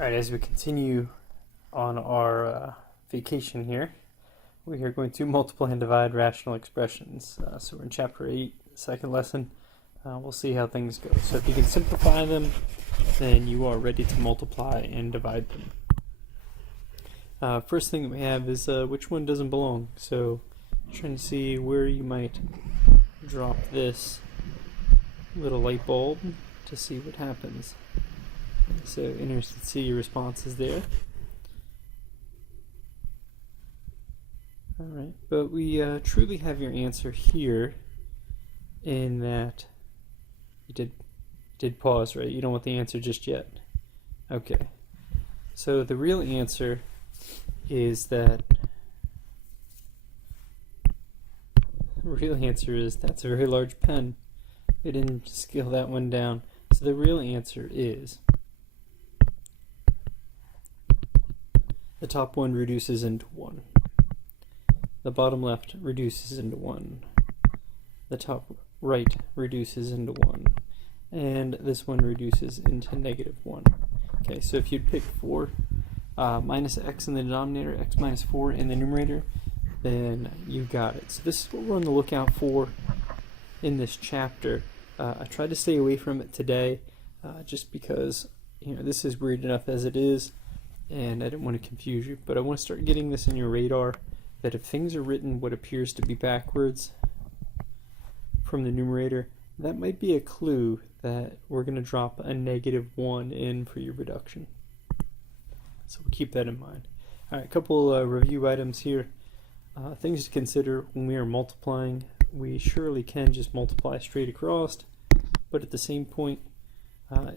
Alright, as we continue on our vacation here, we are going to multiply and divide rational expressions. So we're in chapter 8, second lesson. We'll see how things go. So if you can simplify them, then you are ready to multiply and divide them. First thing that we have is which one doesn't belong. So trying to see where you might drop this little light bulb to see what happens. So interested to see your responses there. Alright, but we truly have your answer here in that you did pause, right? You don't want the answer just yet. Okay. So the real answer is that that's a very large pen. We didn't scale that one down. So the real answer is the top one reduces into 1. The bottom left reduces into 1. The top right reduces into 1. And this one reduces into -1. Okay, so if you'd pick 4 minus x in the denominator, x minus 4 in the numerator, then you got it. So this is what we're on the lookout for in this chapter. I tried to stay away from it today just because this is weird enough as it is, and I didn't want to confuse you, but I want to start getting this in your radar that if things are written what appears to be backwards from the numerator, that might be a clue that we're going to drop a -1 in for your reduction. So we'll keep that in mind. Alright, a couple review items here. Things to consider when we are multiplying. We surely can just multiply straight across, but at the same point,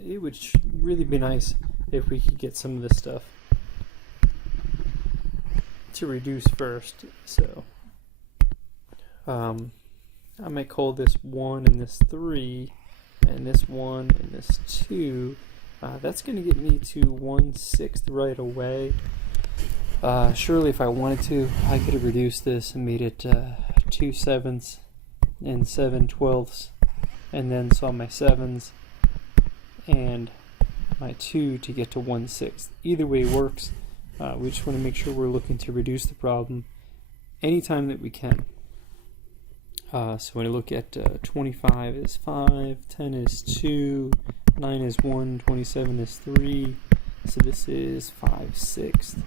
it would really be nice if we could get some of this stuff to reduce first. So I might call this 1 and this 3 and this 1 and this 2. That's going to get me to 1/6 right away. Surely if I wanted to, I could have reduced this and made it 2/7 and 7/12, and then saw my 7s and my 2 to get to 1/6. Either way works. We just want to make sure we're looking to reduce the problem anytime that we can. So when I look at 25 is 5, 10 is 2, 9 is 1, 27 is 3, so this is 5/6.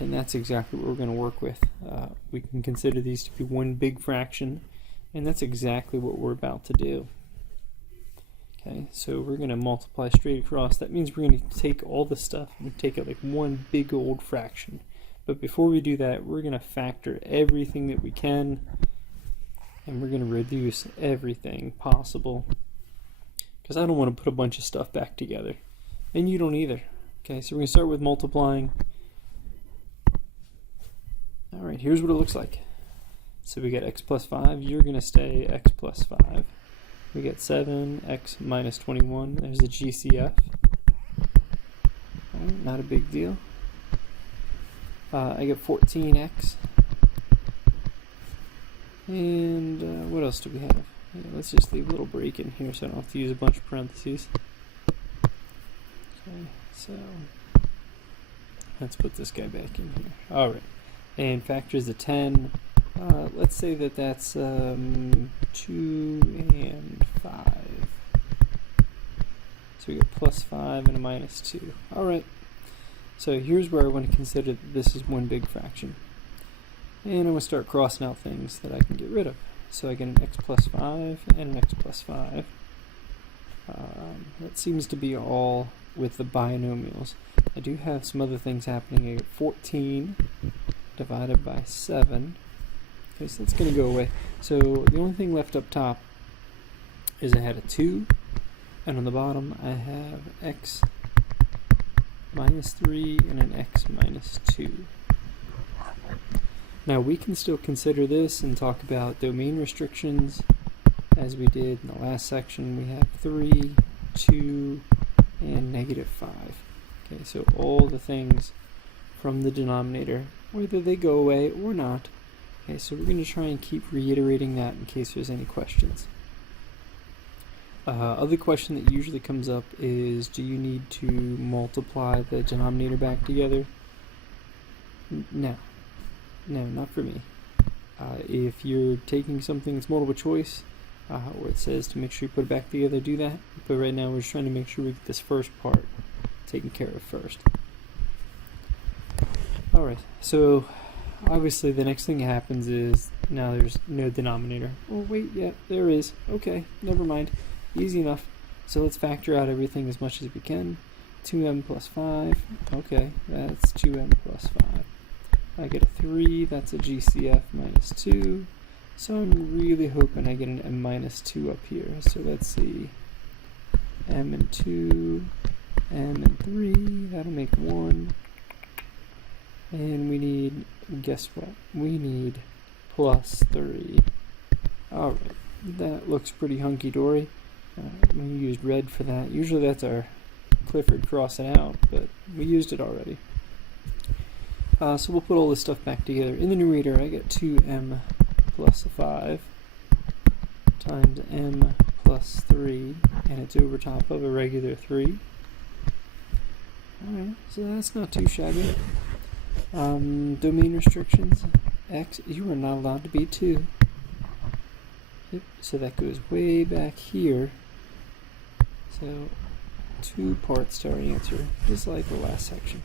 And that's exactly what we're going to work with. We can consider these to be one big fraction, and that's exactly what we're about to do. Okay, so we're going to multiply straight across. That means we're going to take all the stuff and take it like one big old fraction. But before we do that, we're going to factor everything that we can, and we're going to reduce everything possible, because I don't want to put a bunch of stuff back together, and you don't either. Okay, so we're going to start with multiplying. Alright, here's what it looks like. So we get x plus 5, you're going to stay x plus 5. We get 7, x minus 21, there's a GCF. Alright, not a big deal. I get 14x. And what else do we have? Yeah, let's just leave a little break in here so I don't have to use a bunch of parentheses. Okay, so let's put this guy back in here. Alright, and factors of 10. Let's say that that's 2 and 5. So we get plus 5 and a minus 2. Alright, so here's where I want to consider that this is one big fraction. And I'm going to start crossing out things that I can get rid of. So I get an x plus 5 and an x plus 5. That seems to be all with the binomials. I do have some other things happening. I get 14 divided by 7. Okay, so that's going to go away. So the only thing left up top is I had a 2, and on the bottom I have x minus 3 and an x minus 2. Now we can still consider this and talk about domain restrictions as we did in the last section. We have 3, 2, and -5. Okay, so all the things from the denominator, whether they go away or not. Okay, so we're going to try and keep reiterating that in case there's any questions. Other question that usually comes up is, do you need to multiply the denominator back together? No, not for me. If you're taking something that's multiple choice, where it says to make sure you put it back together, do that. But right now we're just trying to make sure we get this first part taken care of first. Alright, so obviously the next thing that happens is now there's no denominator. Oh wait, yeah, there is. Okay, never mind. Easy enough. So let's factor out everything as much as we can. 2m plus 5. Okay, that's 2m plus 5. I get a 3, that's a GCF minus 2. So I'm really hoping I get an m minus 2 up here. So let's see. M and 2, m and 3, that'll make 1. And we need, guess what? We need plus 3. Alright, that looks pretty hunky-dory. We used red for that. Usually that's our Clifford crossing out, but we used it already. So we'll put all this stuff back together. In the numerator, I get 2m plus 5 times m plus 3, and it's over top of a regular 3. Alright, so that's not too shabby. Domain restrictions. X, you are not allowed to be 2. Yep, so that goes way back here. So 2 parts to our answer, just like the last section.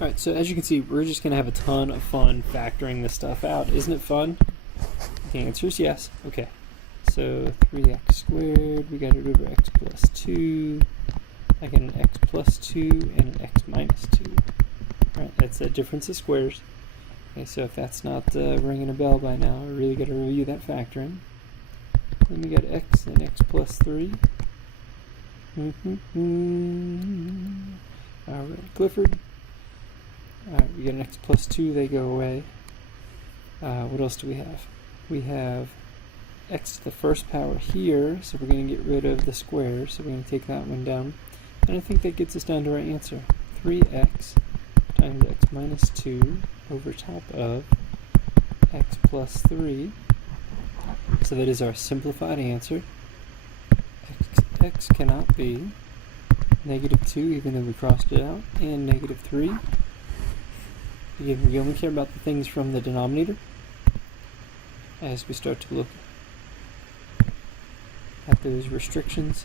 Alright, so as you can see, we're just going to have a ton of fun factoring this stuff out. Isn't it fun? The answer is yes. Okay, so 3x squared, we got to go over x plus 2. I get an x plus 2 and an x minus 2. Alright, that's a difference of squares. Okay, so if that's not ringing a bell by now, I really got to review that factoring. Then we got x and x plus 3. Alright, Clifford. Alright, we get an x plus 2, they go away. What else do we have? We have x to the first power here, so we're going to get rid of the square, so we're going to take that one down. And I think that gets us down to our answer. 3x times x minus 2 over top of x plus 3. So that is our simplified answer. X cannot be negative 2, even though we crossed it out, and negative 3. Again, we only care about the things from the denominator as we start to look at those restrictions.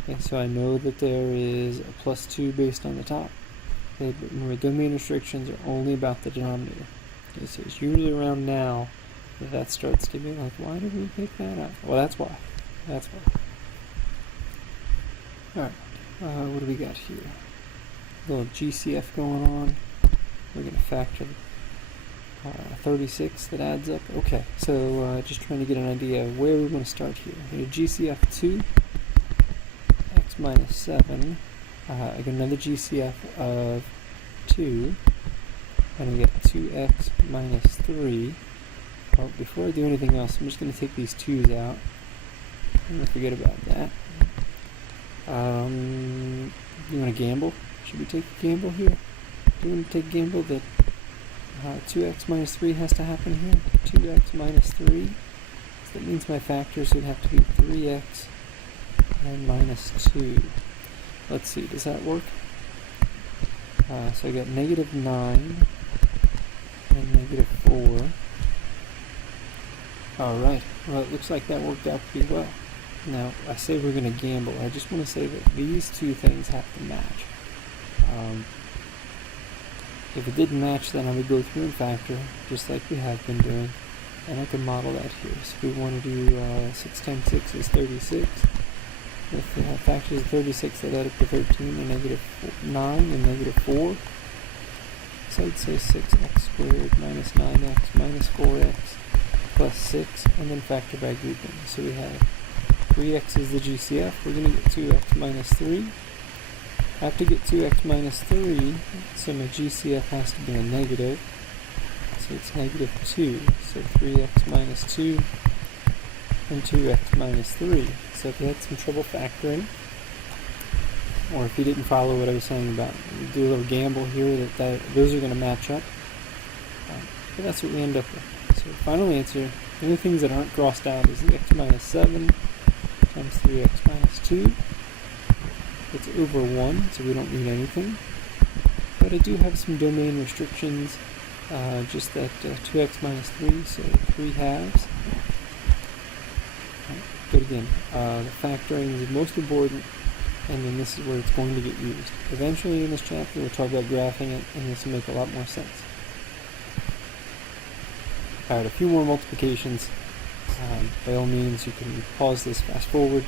Okay, so I know that there is a plus 2 based on the top. Okay, but remember, domain restrictions are only about the denominator. Okay, so it's usually around now that starts to be like, why did we pick that up? Well, that's why. That's why. Alright, what do we got here? A little GCF going on. We're going to factor 36 that adds up. Okay, so just trying to get an idea of where we want to start here. We have GCF 2, x minus 7. I get another GCF of 2, and we get 2x minus 3. Well, before I do anything else, I'm just going to take these 2's out. I'm going to forget about that. You want to gamble? Should we take a gamble here? Do you want to take a gamble that 2x minus 3 has to happen here? 2x minus 3. So that means my factors would have to be 3x and minus 2. Let's see, does that work? So I got negative 9 and negative 4. Alright, well it looks like that worked out pretty well. Now, I say we're going to gamble. I just want to say that these two things have to match. If it didn't match, then I would go through and factor, just like we have been doing. And I can model that here. So we want to do 6 times 6 is 36. If we have factors of 36 that add up to 13 and negative 9 and negative 4. So I'd say 6x squared minus 9x minus 4x plus 6, and then factor by grouping. So we have 3x is the GCF. We're going to get 2x minus 3. I have to get 2x minus 3, so my GCF has to be a negative. So it's negative 2. So 3x minus 2 and 2x minus 3. So if you had some trouble factoring, or if you didn't follow what I was saying about do a little gamble here that those are going to match up, but that's what we end up with. So final answer The only things that aren't crossed out is the x minus 7 times 3x minus 2. It's over 1, so we don't need anything. But I do have some domain restrictions, just that 2x minus 3, so 3 halves. But again, the factoring is most important, and then this is where it's going to get used. Eventually in this chapter we'll talk about graphing it, and this will make a lot more sense. Alright, a few more multiplications. By all means, you can pause this, fast forward,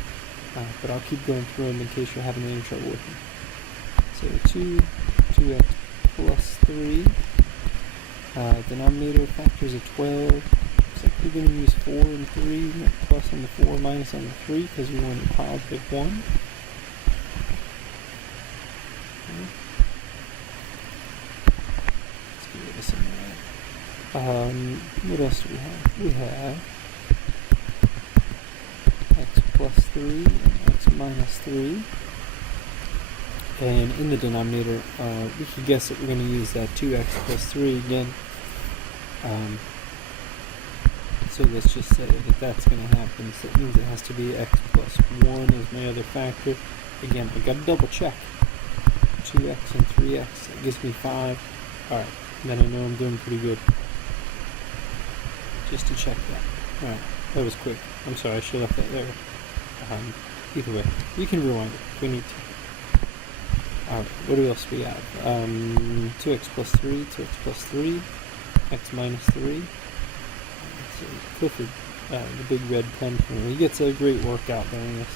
but I'll keep going through them in case you're having any trouble with them. So 2x plus 3. Denominator factors of 12. Looks like we're going to use 4 and 3, plus on the 4, minus on the 3, because we want a positive 1. Okay. Let's get rid of some of that. What else do we have? We have x plus 3 and x minus 3. And in the denominator, we could guess that we're going to use that 2x plus 3 again. So let's just say that that's going to happen. So that means it has to be x plus 1 as my other factor. Again, I've got to double check. 2x and 3x, that gives me 5. Alright, then I know I'm doing pretty good. Just to check that. Alright, that was quick. I'm sorry, I should have left that there. Either way, you can rewind it if we need to. Alright, what else do we have? 2x plus 3, 2x plus 3, x minus 3. So Clifford, the big red pen, he gets a great workout during this.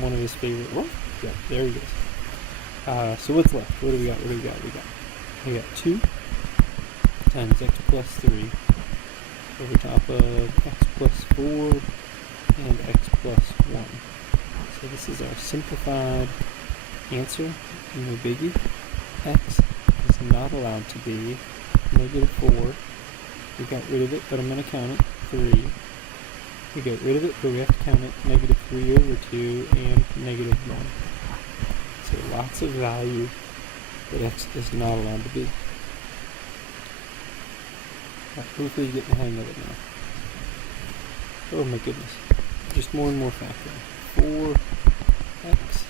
One of his favorite. Oh, yeah, there he goes. So what's left? What do we got? We got 2 times x plus 3 over top of x plus 4 and x plus 1. So this is our simplified answer. No biggie. X is not allowed to be negative 4. We got rid of it, but I'm going to count it. 3. We got rid of it, but we have to count it. Negative 3 over 2 and negative 1. So lots of value that x is not allowed to be. Right, hopefully you get the hang of it now. Oh my goodness. Just more and more factoring. 4x.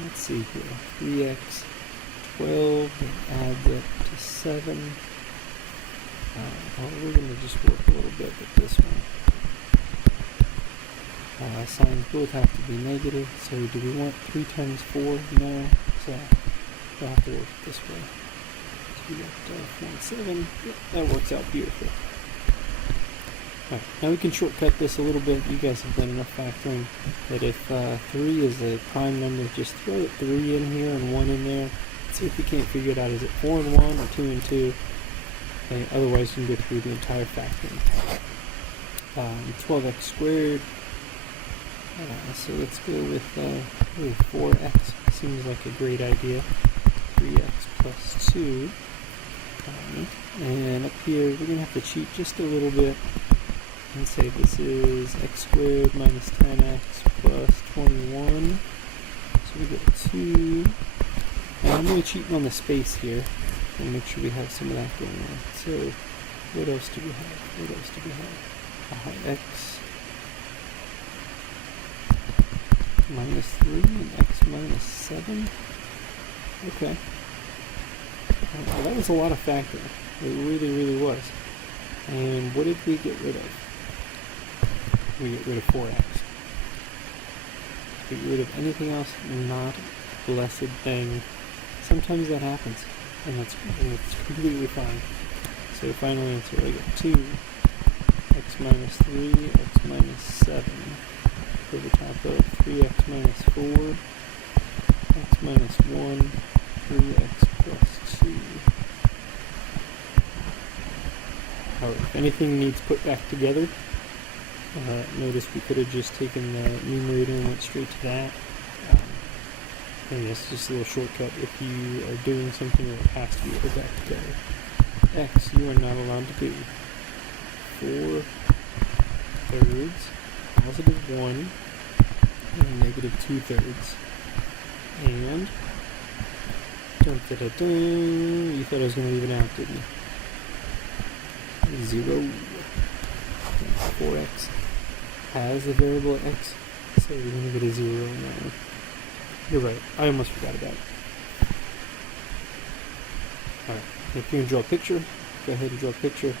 Let's see here. 3x. 12 that adds up to 7. Well, we're going to just work a little bit with this one. Signs both have to be negative, so do we want 3 times 4? No, so we'll have to work it this way. So we got 0.7. Yep, that works out beautifully. Alright, now we can shortcut this a little bit. You guys have done enough factoring that if 3 is a prime number, just throw 3 in here and 1 in there. Let's see if we can't figure it out. Is it 4 and 1 or 2 and 2? Okay, otherwise you can go through the entire factoring. 12x squared. So let's go with 4x. Seems like a great idea. 3x plus 2. And up here we're going to have to cheat just a little bit and say this is x squared minus 10x plus 21. So we get 2. And I'm going to cheat on the space here and make sure we have some of that going on. So what else do we have? X minus 3 and x minus 7. Okay. Well, that was a lot of factoring. It really, really was. And what did we get rid of? We get rid of 4x. We get rid of anything else, not a blessed thing. Sometimes that happens, and it's completely fine. So final answer, I get 2, x minus 3, x minus 7, over top of 3x minus 4, x minus 1, 3x plus 2. Alright, if anything needs put back together, notice we could have just taken the numerator and went straight to that. And it's just a little shortcut if you are doing something that has to be put back together. X, you are not allowed to do 4 thirds, positive 1, and negative 2 thirds. And dun, dun, dun, dun, you thought I was going to leave it out, didn't you? 0. 4x has a variable x, so you're going to get a 0 in that one. You're right, I almost forgot about it. Alright, if you're going to draw a picture, go ahead and draw a picture.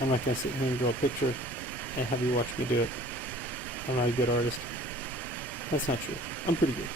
I'm not going to sit here and draw a picture and have you watch me do it. I'm not a good artist. That's not true. I'm pretty good.